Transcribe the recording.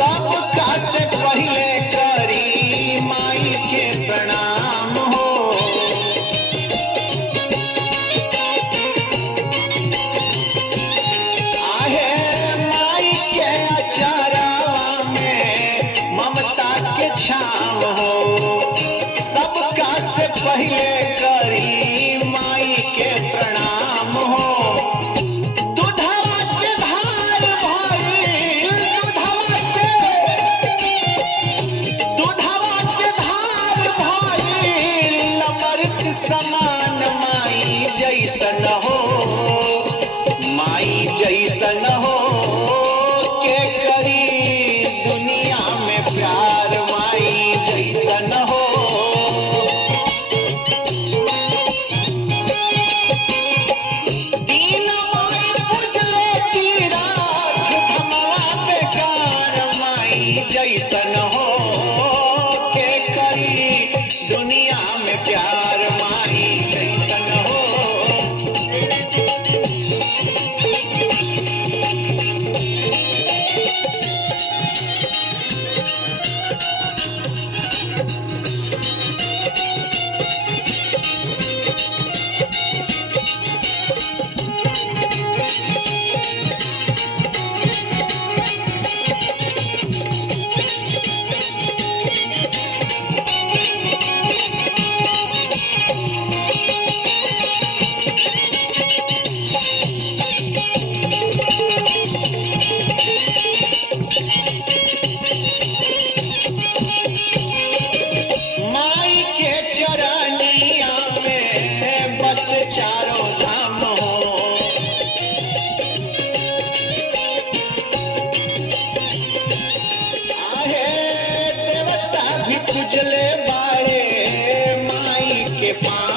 सबका से पहले करी माई के प्रणाम हो। आहे माई के अचारा में ममता के छाव हो। सबका से पहले करी माई के प्रणाम हो। समान माई जैसन हो, माई जैसन हो के करी दुनिया में प्यार, माई जैसन हो। दीन माई पूजले की रात धमवा बेकार, माई जैसन हो के करी दुनिया में प्यार, माई जैसन हो। माई के चरनिया में बस चारों धाम हो। आहे देवता भी पूजले बाड़े माई के पास।